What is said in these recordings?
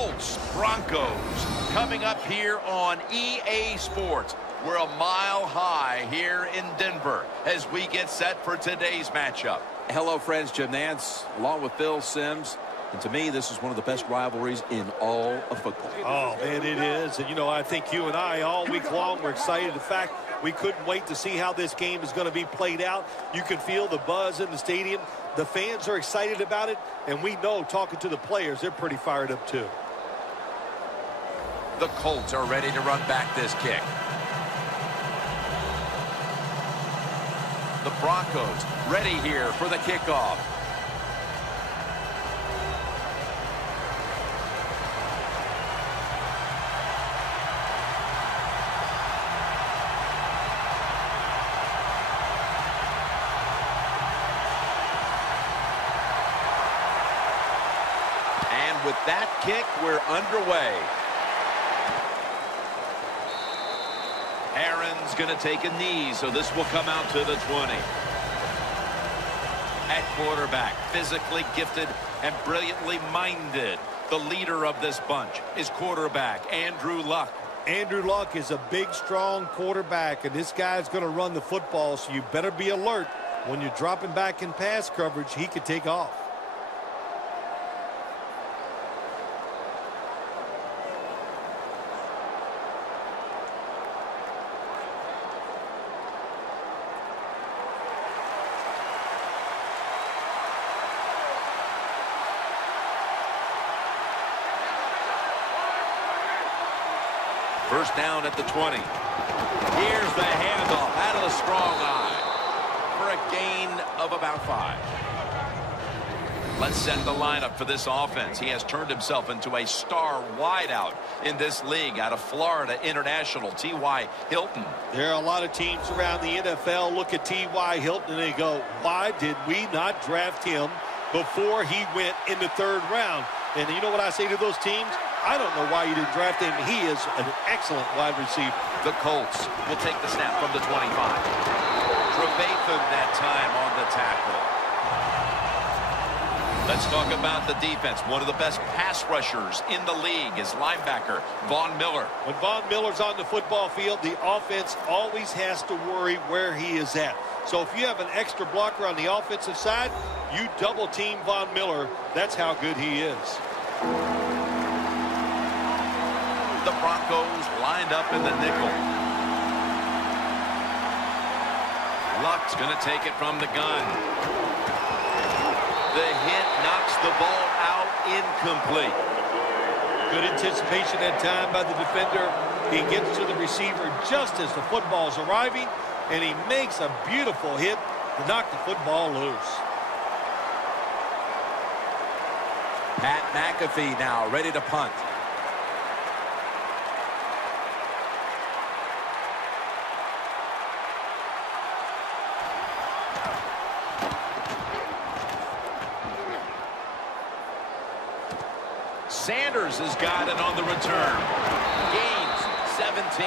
Colts, Broncos, coming up here on EA Sports. We're a mile high here in Denver as we get set for today's matchup. Hello, friends. Jim Nance, along with Phil Simms. And to me, this is one of the best rivalries in all of football. Oh, man, it is. And, you know, I think you and I all week long were excited. In fact, we couldn't wait to see how this game is going to be played out. You can feel the buzz in the stadium. The fans are excited about it. And we know, talking to the players, they're pretty fired up, too. The Colts are ready to run back this kick. The Broncos ready here for the kickoff. And with that kick, we're underway. Aaron's going to take a knee, so this will come out to the 20. At quarterback, physically gifted and brilliantly minded. The leader of this bunch is quarterback Andrew Luck. Andrew Luck is a big, strong quarterback, and this guy's going to run the football, so you better be alert. When you're dropping back in pass coverage, he could take off. First down at the 20. Here's the handoff out of the strong eye for a gain of about 5. Let's set the lineup for this offense. He has turned himself into a star wideout in this league out of Florida International, T.Y. Hilton. There are a lot of teams around the NFL look at T.Y. Hilton and they go, why did we not draft him before he went in the 3rd round? And you know what I say to those teams? I don't know why you didn't draft him. He is an excellent wide receiver. The Colts will take the snap from the 25. Trevathan that time on the tackle. Let's talk about the defense. One of the best pass rushers in the league is linebacker Von Miller. When Von Miller's on the football field, the offense always has to worry where he is at. So if you have an extra blocker on the offensive side, you double team Von Miller. That's how good he is. The Broncos lined up in the nickel. Luck's going to take it from the gun. The hit knocks the ball out incomplete. Good anticipation that time by the defender. He gets to the receiver just as the football's arriving, and he makes a beautiful hit to knock the football loose. Pat McAfee now ready to punt. Sanders has got it on the return. Gains 17.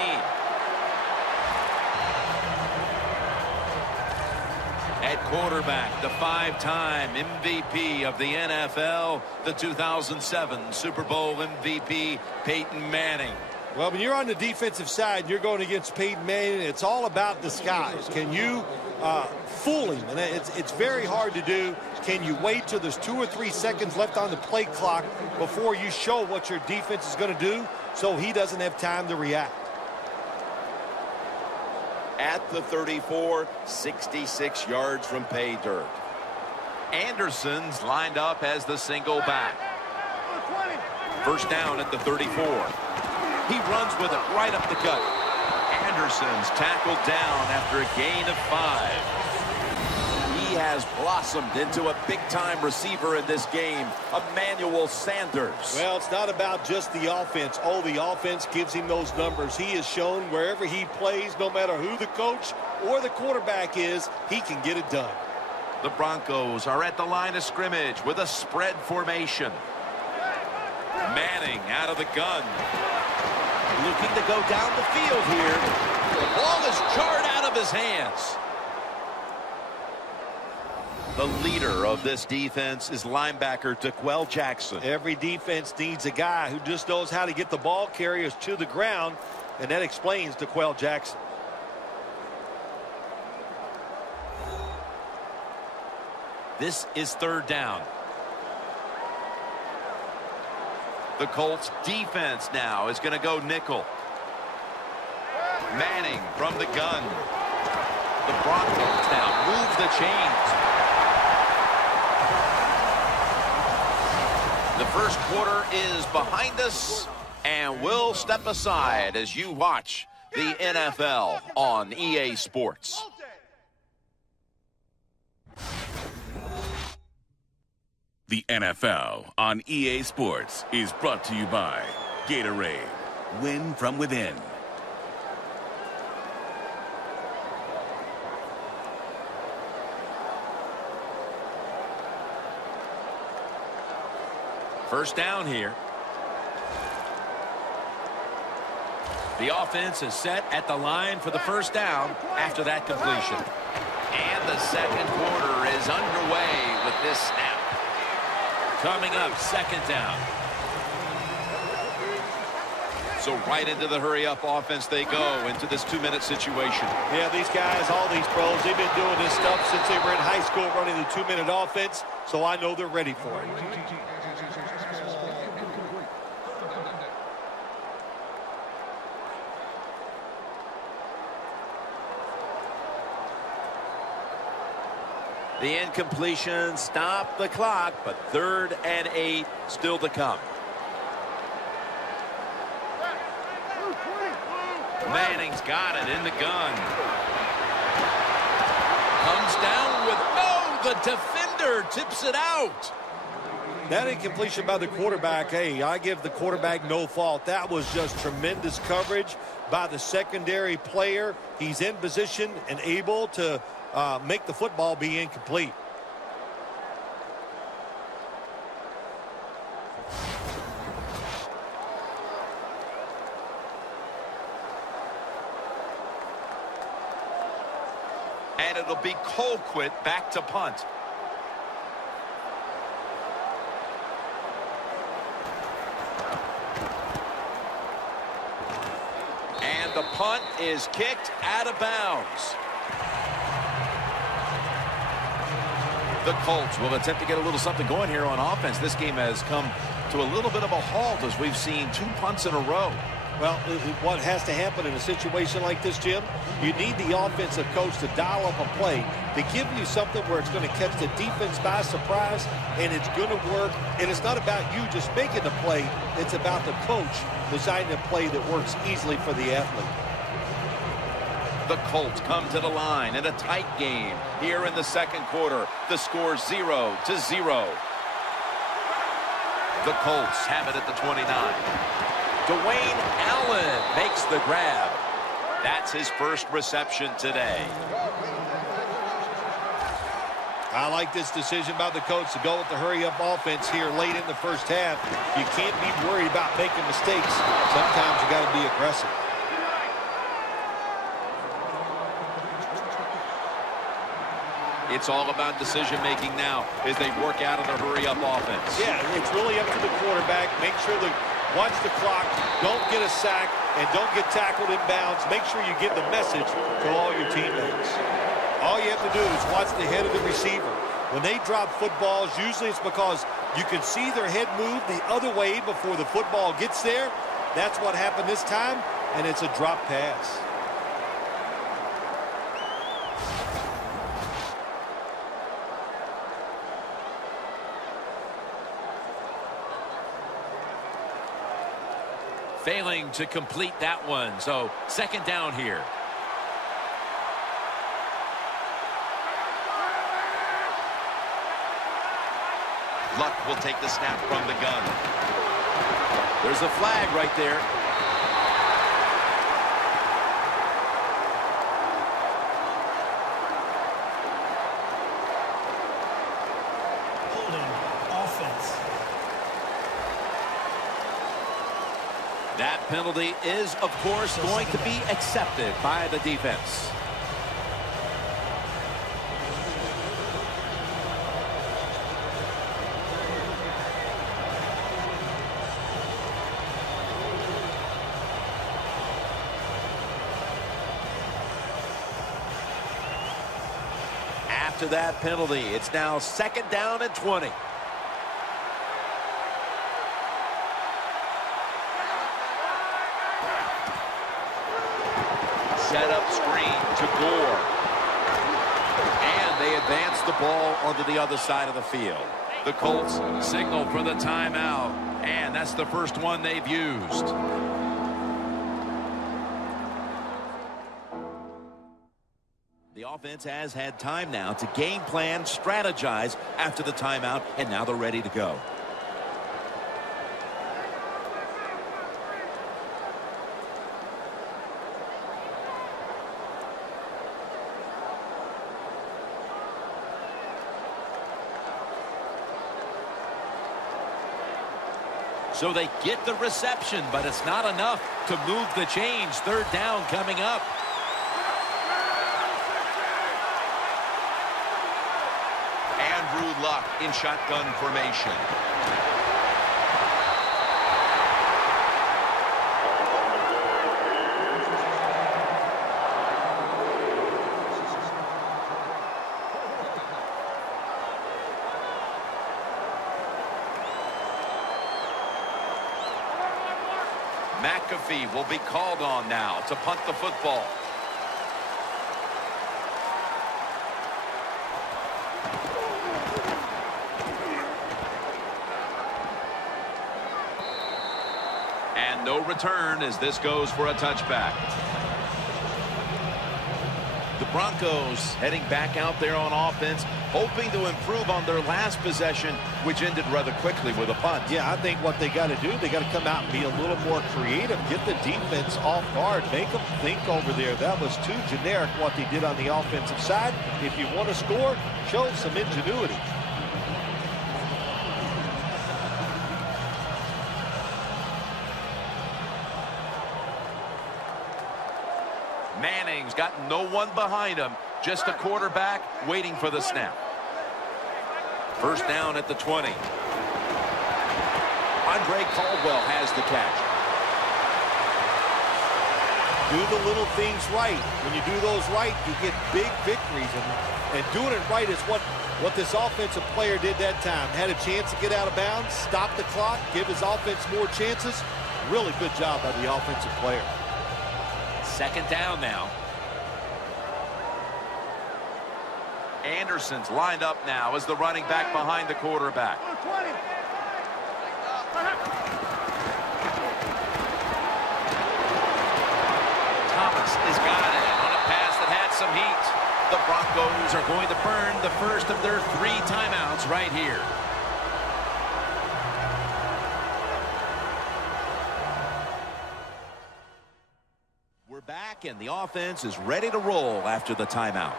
At quarterback, the 5-time MVP of the NFL, the 2007 Super Bowl MVP, Peyton Manning. Well, when you're on the defensive side, you're going against Peyton Manning. It's all about disguise. Can you fool him? And it's very hard to do. Can you wait till there's 2 or 3 seconds left on the play clock before you show what your defense is going to do so he doesn't have time to react? At the 34, 66 yards from pay dirt. Anderson's lined up as the single back. First down at the 34. He runs with it right up the gut. Anderson's tackled down after a gain of 5. He has blossomed into a big-time receiver in this game, Emmanuel Sanders. Well, it's not about just the offense. Oh, the offense gives him those numbers. He has shown wherever he plays, no matter who the coach or the quarterback is, he can get it done. The Broncos are at the line of scrimmage with a spread formation. Manning out of the gun. Looking to go down the field here. The ball is jarred out of his hands. The leader of this defense is linebacker DeQuell Jackson. Every defense needs a guy who just knows how to get the ball carriers to the ground, and that explains DeQuell Jackson. This is third down. The Colts defense now is going to go nickel. Manning from the gun. The Broncos now move the chains. The first quarter is behind us, and we'll step aside as you watch the NFL on EA Sports. The NFL on EA Sports is brought to you by Gatorade. Win from within. First down here. The offense is set at the line for the first down after that completion. And the second quarter is underway with this snap. Coming up, second down. So right into the hurry-up offense they go into this 2-minute situation. Yeah, these guys, all these pros, they've been doing this stuff since they were in high school running the 2-minute offense, so I know they're ready for it. The incompletion stopped the clock, but 3rd and 8 still to come. Manning's got it in the gun. Comes down with, no, the defender tips it out. That incompletion by the quarterback, hey, I give the quarterback no fault. That was just tremendous coverage by the secondary player. He's in position and able to make the football be incomplete. And it'll be Colquitt back to punt. And the punt is kicked out of bounds. The Colts will attempt to get a little something going here on offense. This game has come to a little bit of a halt as we've seen 2 punts in a row. Well, what has to happen in a situation like this, Jim, you need the offensive coach to dial up a play to give you something where it's going to catch the defense by surprise, and it's going to work. And it's not about you just making the play. It's about the coach designing a play that works easily for the athlete. The Colts come to the line in a tight game here in the second quarter. The score 0-0. The Colts have it at the 29. Dwayne Allen makes the grab. That's his first reception today. I like this decision by the coach to go with the hurry-up offense here late in the first half. You can't be worried about making mistakes. Sometimes you got to be aggressive. It's all about decision-making now as they work out of the hurry-up offense. Yeah, it's really up to the quarterback. Make sure to watch the clock, don't get a sack, and don't get tackled in bounds. Make sure you give the message to all your teammates. All you have to do is watch the head of the receiver. When they drop footballs, usually it's because you can see their head move the other way before the football gets there. That's what happened this time, and it's a drop pass. Failing to complete that one, so second down here. Luck will take the snap from the gun. There's a flag right there. That penalty is, of course, going to be accepted by the defense. after that penalty. It's now 2nd down and 20. Set up screen to Gore. And they advance the ball onto the other side of the field. The Colts signal for the timeout, and that's the first one they've used. The offense has had time now to game plan, strategize after the timeout, and now they're ready to go. So they get the reception, but it's not enough to move the change. 3rd down coming up. Andrew Luck in shotgun formation. McAfee will be called on now to punt the football. And no return as this goes for a touchback. The Broncos heading back out there on offense, hoping to improve on their last possession, which ended rather quickly with a punt. Yeah, I think what they got to do, they got to come out and be a little more creative, get the defense off guard, make them think over there. That was too generic what they did on the offensive side. If you want to score, show some ingenuity. Manning's got no one behind him, just a quarterback waiting for the snap. 1st down at the 20. Andre Caldwell has the catch. Do the little things right. When you do those right, you get big victories. And doing it right is what this offensive player did that time. Had a chance to get out of bounds, stop the clock, give his offense more chances. Really good job by the offensive player. 2nd down now. Anderson's lined up now as the running back behind the quarterback. Thomas has got it on a pass that had some heat. The Broncos are going to burn the first of their 3 timeouts right here. We're back, and the offense is ready to roll after the timeout.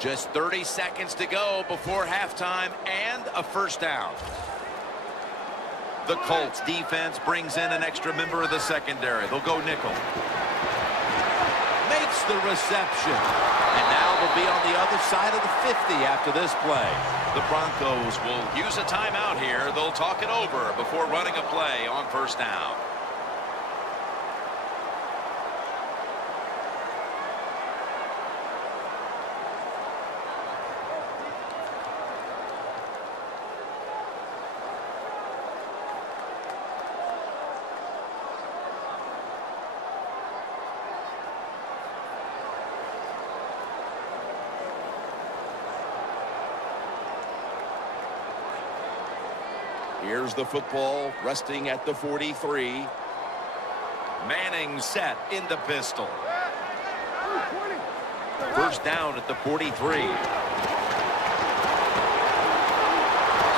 Just 30 seconds to go before halftime and a 1st down. The Colts defense brings in an extra member of the secondary. They'll go nickel. Makes the reception. And now they'll be on the other side of the 50 after this play. The Broncos will use a timeout here. They'll talk it over before running a play on 1st down. Here's the football resting at the 43. Manning set in the pistol. 1st down at the 43.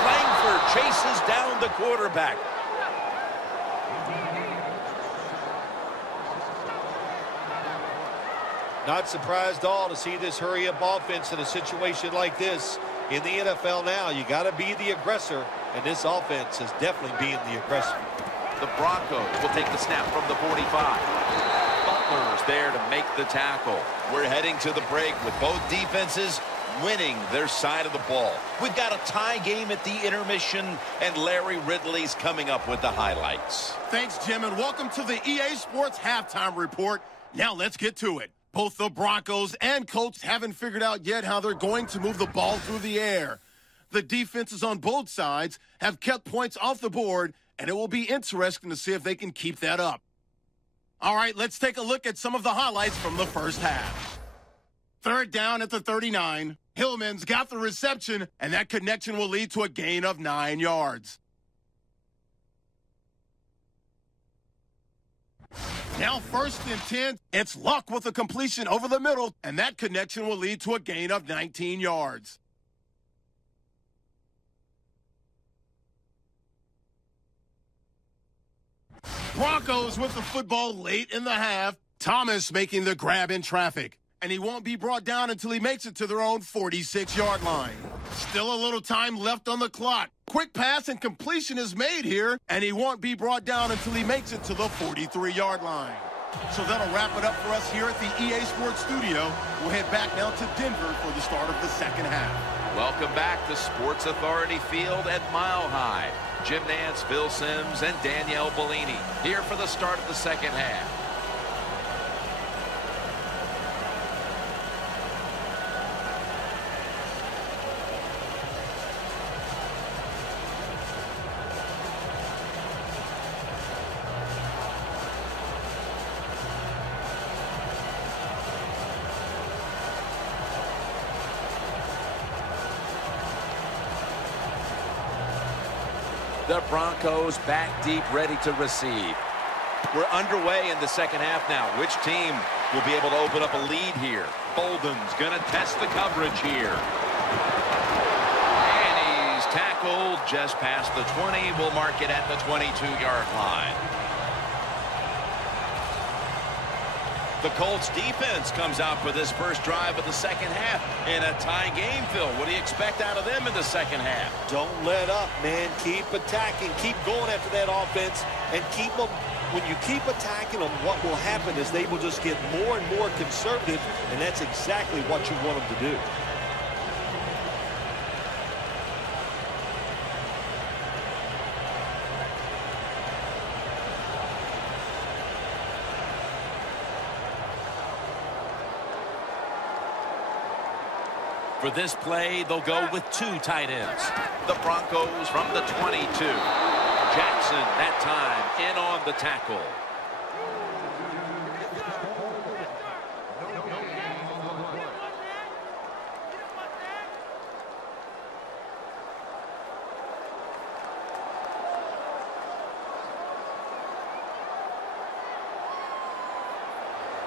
Langford chases down the quarterback. Not surprised at all to see this hurry-up offense in a situation like this. In the NFL now, you got to be the aggressor, and this offense is definitely being the aggressor. The Broncos will take the snap from the 45. partners there to make the tackle. We're heading to the break with both defenses winning their side of the ball. We've got a tie game at the intermission, and Larry Ridley's coming up with the highlights. Thanks, Jim, and welcome to the EA Sports Halftime Report. Now let's get to it. Both the Broncos and Colts haven't figured out yet how they're going to move the ball through the air. The defenses on both sides have kept points off the board, and it will be interesting to see if they can keep that up. All right, let's take a look at some of the highlights from the first half. Third down at the 39. Hillman's got the reception, and that connection will lead to a gain of 9 yards. Now 1st and 10, it's Luck with a completion over the middle, and that connection will lead to a gain of 19 yards. Broncos with the football late in the half. Thomas making the grab in traffic, and he won't be brought down until he makes it to their own 46-yard line. Still a little time left on the clock. Quick pass and completion is made here, and he won't be brought down until he makes it to the 43-yard line. So that'll wrap it up for us here at the EA Sports Studio. We'll head back now to Denver for the start of the second half. Welcome back to Sports Authority Field at Mile High. Jim Nance, Phil Simms, and Danielle Bellini here for the start of the second half. The Broncos back deep, ready to receive. We're underway in the second half now. Which team will be able to open up a lead here? Bolden's going to test the coverage here. And he's tackled just past the 20. We'll mark it at the 22-yard line. The Colts defense comes out for this first drive of the second half in a tie game, Phil. What do you expect out of them in the second half? Don't let up, man. Keep attacking. Keep going after that offense and keep them. When you keep attacking them, what will happen is they will just get more and more conservative, and that's exactly what you want them to do. For this play, they'll go with 2 tight ends. The Broncos from the 22. Jackson, that time, in on the tackle.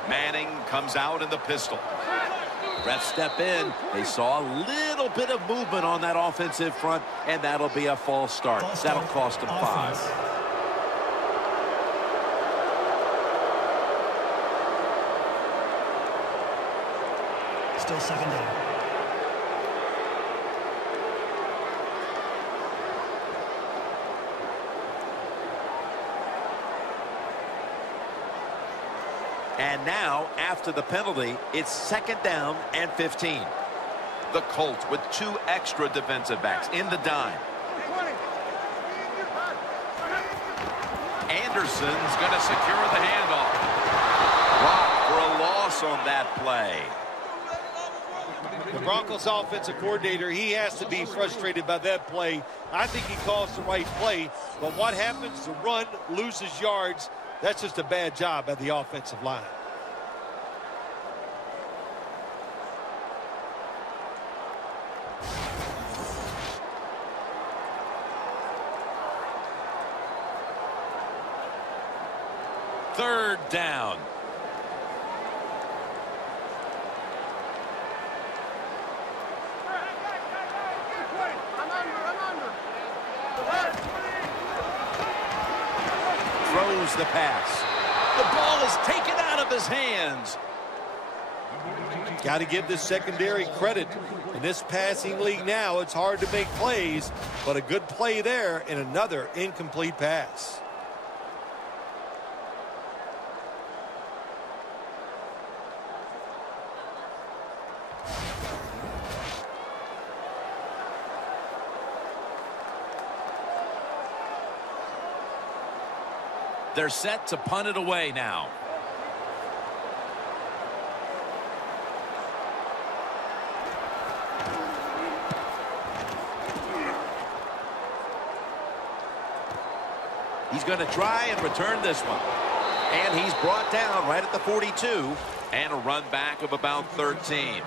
Manning comes out in the pistol. Refs step in. They saw a little bit of movement on that offensive front, and that'll be a false start. That'll cost them 5. Still second down. And now, after the penalty, it's 2nd down and 15. The Colts with 2 extra defensive backs in the dime. Anderson's going to secure the handoff. Rock for a loss on that play. The Broncos offensive coordinator, he has to be frustrated by that play. I think he calls the right play, but what happens? The run loses yards. That's just a bad job by the offensive line. Third down. Throws the pass. The ball is taken out of his hands. Got to give this secondary credit. In this passing league now, it's hard to make plays, but a good play there and another incomplete pass. They're set to punt it away now. He's going to try and return this one. And he's brought down right at the 42. And a run back of about 13.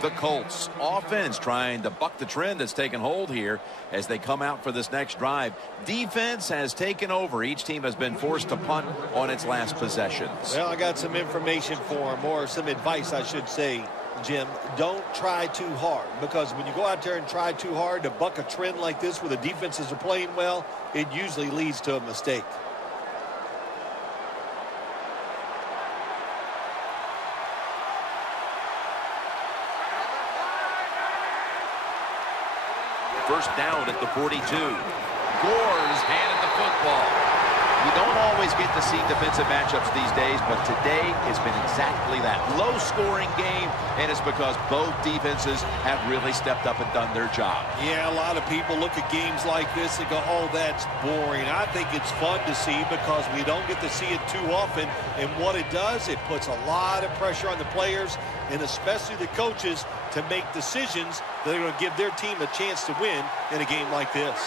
The Colts offense trying to buck the trend that's taken hold here as they come out for this next drive. Defense has taken over. Each team has been forced to punt on its last possessions. Well, I got some information for him, or some advice, I should say, Jim. Don't try too hard, because when you go out there and try too hard to buck a trend like this where the defenses are playing well, it usually leads to a mistake. First down at the 42. Gore's handed the football. You don't always get to see defensive matchups these days, but today has been exactly that. Low-scoring game, and it's because both defenses have really stepped up and done their job. Yeah, a lot of people look at games like this and go, oh, that's boring. I think it's fun to see because we don't get to see it too often. And what it does, it puts a lot of pressure on the players and especially the coaches to make decisions that are going to give their team a chance to win in a game like this.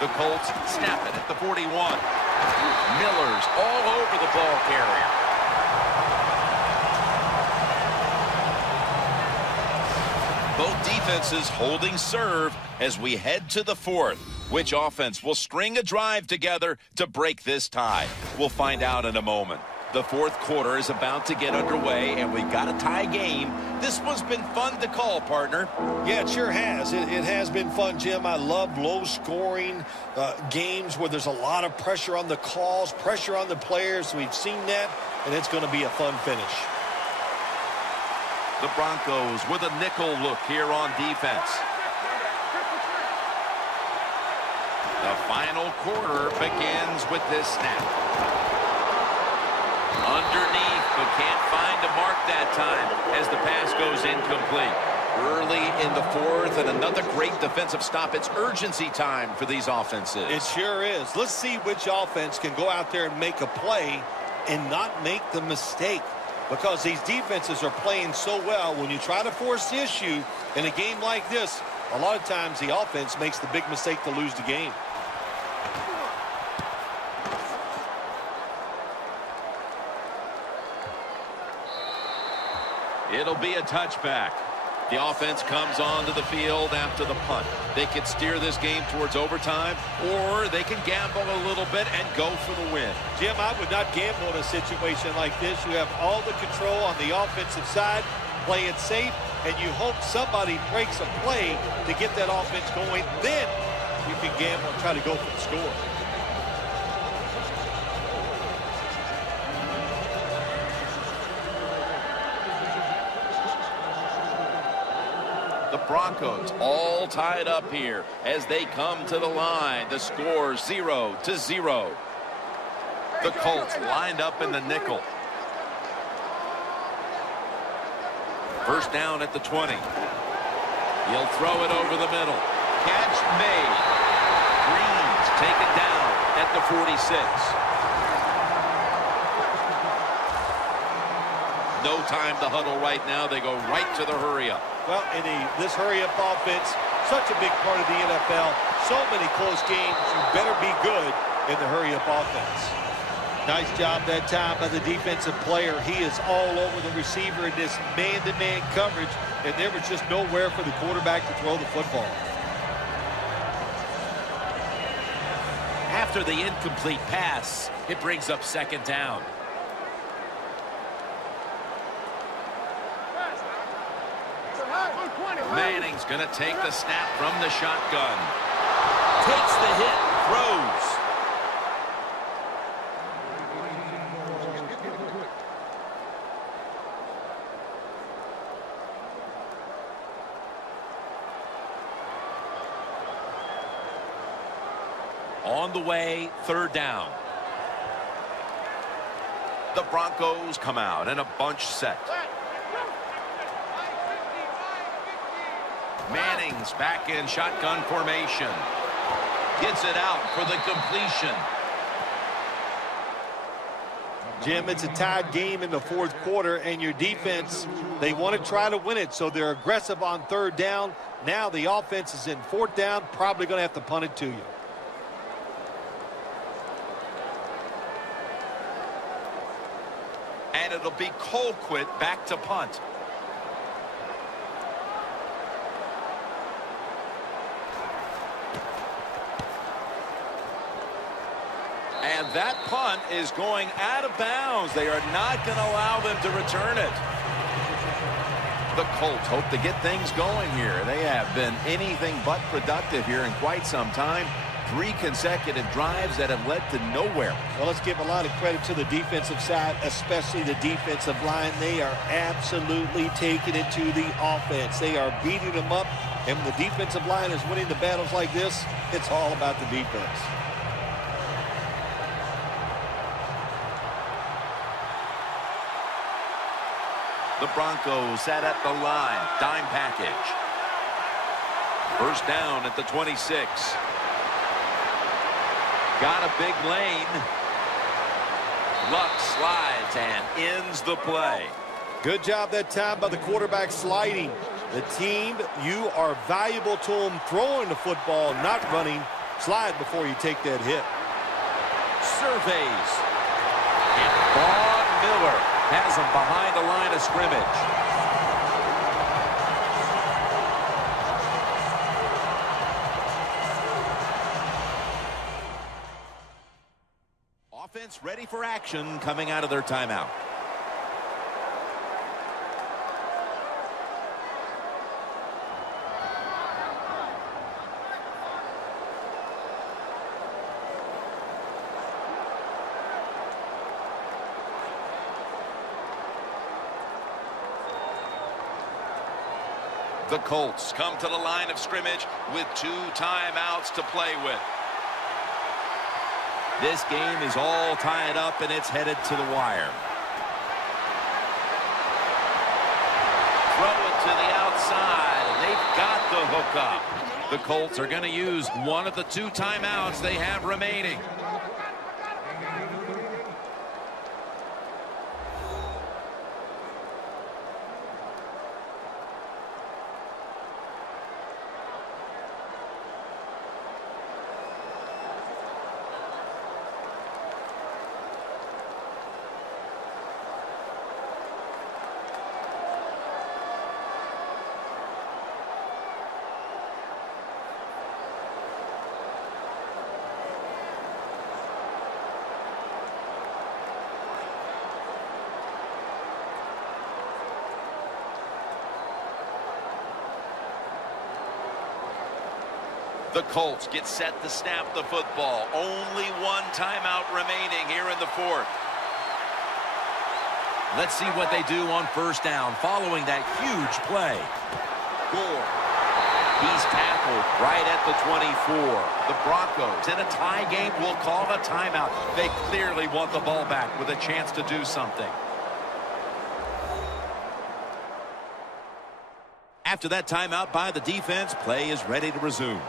The Colts snap it at the 41. Miller's all over the ball carrier. Both defenses holding serve as we head to the fourth. Which offense will string a drive together to break this tie? We'll find out in a moment. The fourth quarter is about to get underway, and we've got a tie game. This one's been fun to call, partner. Yeah, it sure has. It has been fun, Jim. I love low-scoring games where there's a lot of pressure on the calls, pressure on the players. We've seen that, and it's going to be a fun finish. The Broncos with a nickel look here on defense. The final quarter begins with this snap. Underneath, but can't find a mark that time as the pass goes incomplete. Early in the fourth, and another great defensive stop. It's urgency time for these offenses. It sure is. Let's see which offense can go out there and make a play and not make the mistake, because these defenses are playing so well. When you try to force the issue in a game like this, a lot of times the offense makes the big mistake to lose the game. It'll be a touchback. The offense comes onto the field after the punt. They can steer this game towards overtime, or they can gamble a little bit and go for the win. Jim, I would not gamble in a situation like this. You have all the control on the offensive side, play it safe, and you hope somebody breaks a play to get that offense going. Then you can gamble and try to go for the score. The Broncos all tied up here as they come to the line. The score 0-0. The Colts lined up in the nickel. First down at the 20. He'll throw it over the middle. Catch made. Green's taken down at the 46. No time to huddle right now. They go right to the hurry-up. Well, in this hurry-up offense, such a big part of the NFL. So many close games. You better be good in the hurry-up offense. Nice job that time by the defensive player. He is all over the receiver in this man-to-man coverage, and there was just nowhere for the quarterback to throw the football. After the incomplete pass, it brings up second down. Manning's going to take the snap from the shotgun. Takes the hit, throws. On the way, third down. The Broncos come out in a bunch set. Manning's back in shotgun formation. Gets it out for the completion. Jim, it's a tied game in the fourth quarter, and your defense, they want to try to win it, so they're aggressive on third down. Now the offense is in fourth down, probably going to have to punt it to you. And it'll be Colquitt back to punt. And that punt is going out of bounds. They are not going to allow them to return it. The Colts hope to get things going here. They have been anything but productive here in quite some time. 3 consecutive drives that have led to nowhere. Well, let's give a lot of credit to the defensive side, especially the defensive line. They are absolutely taking it to the offense. They are beating them up, and when the defensive line is winning the battles like this, it's all about the defense. The Broncos set at the line. Dime package. First down at the 26. Got a big lane. Luck slides and ends the play. Good job that time by the quarterback sliding. The team, you are valuable to them throwing the football, not running. Slide before you take that hit. Surveys. And Vaughn Miller has him behind the line of scrimmage. Offense ready for action coming out of their timeout. The Colts come to the line of scrimmage with 2 timeouts to play with. This game is all tied up and it's headed to the wire. Throw it to the outside and they've got the hook up. The Colts are going to use one of the 2 timeouts they have remaining. The Colts get set to snap the football. Only 1 timeout remaining here in the fourth. Let's see what they do on first down following that huge play. Gore. He's tackled right at the 24. The Broncos in a tie game will call a timeout. They clearly want the ball back with a chance to do something. After that timeout by the defense, play is ready to resume.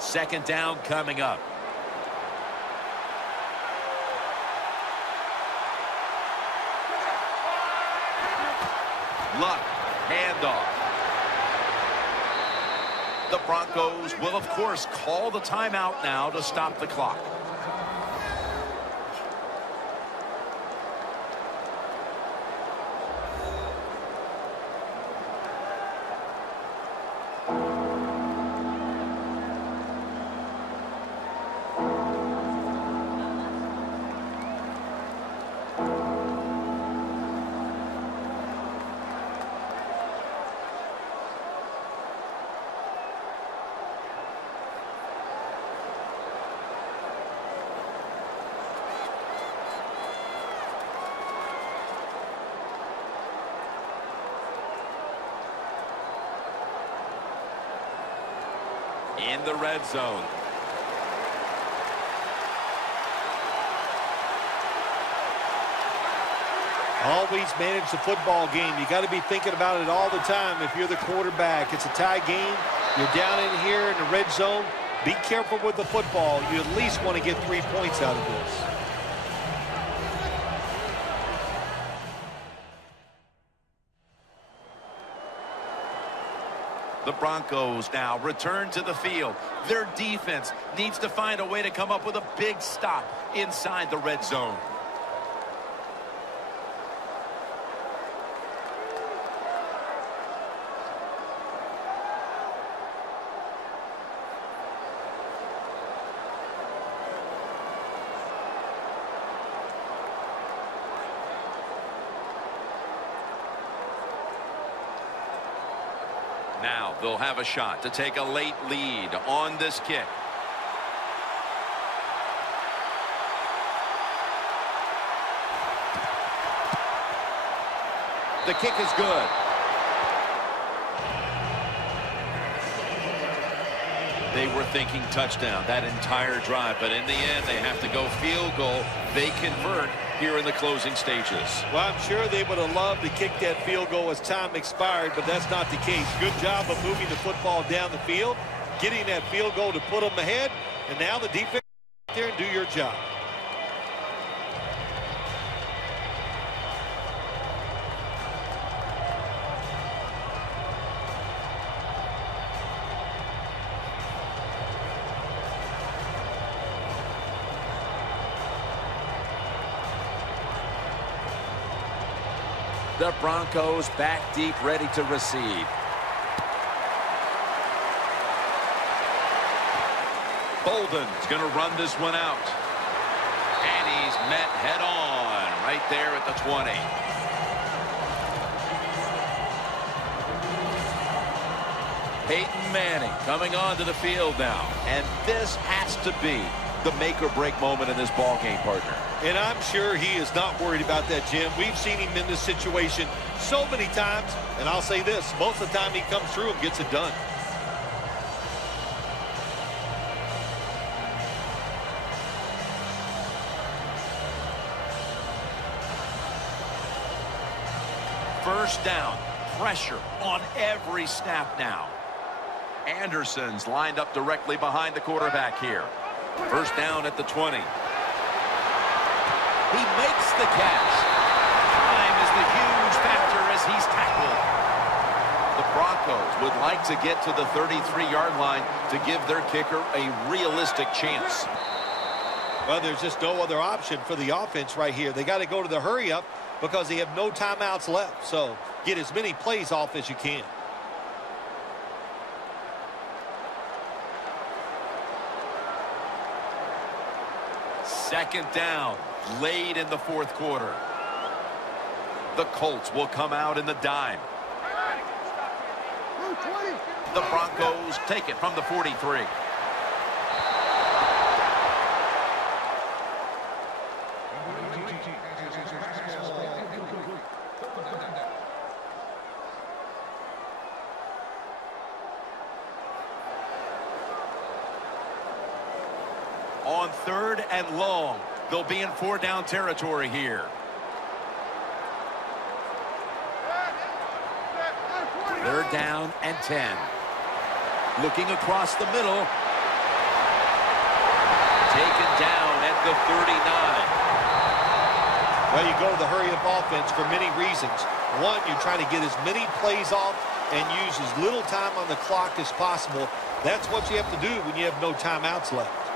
Second down coming up. Luck, handoff. The Broncos will, of course, call the timeout now to stop the clock. in the red zone. Always manage the football game. You got to be thinking about it all the time if you're the quarterback. It's a tie game. You're down in here in the red zone. Be careful with the football. You at least want to get 3 points out of this. The Broncos now return to the field. Their defense needs to find a way to come up with a big stop inside the red zone. Now they'll have a shot to take a late lead on this kick. The kick is good. They were thinking touchdown that entire drive, but in the end they have to go field goal. They convert here in the closing stages. Well, I'm sure they would have loved to kick that field goal as time expired, but that's not the case. Good job of moving the football down the field, getting that field goal to put them ahead, and now the defense there and do your job. The Broncos back deep, ready to receive. Bolden's going to run this one out. And he's met head on right there at the 20. Peyton Manning coming onto the field now. And this has to be the make-or-break moment in this ball game, partner. And I'm sure he is not worried about that, Jim. We've seen him in this situation so many times, and I'll say this, most of the time he comes through and gets it done. First down, pressure on every snap now. Anderson's lined up directly behind the quarterback here. First down at the 20. He makes the catch. Time is the huge factor as he's tackled. The Broncos would like to get to the 33-yard line to give their kicker a realistic chance. Well, there's just no other option for the offense right here. They got to go to the hurry up because they have no timeouts left. So get as many plays off as you can. Second down, late in the fourth quarter. The Colts will come out in the dime. The Broncos take it from the 43. On third and long, they'll be in four-down territory here. They're down and 10. Looking across the middle. Taken down at the 39. Well, you go to the hurry-up offense for many reasons. One, you're trying to get as many plays off and use as little time on the clock as possible. That's what you have to do when you have no timeouts left.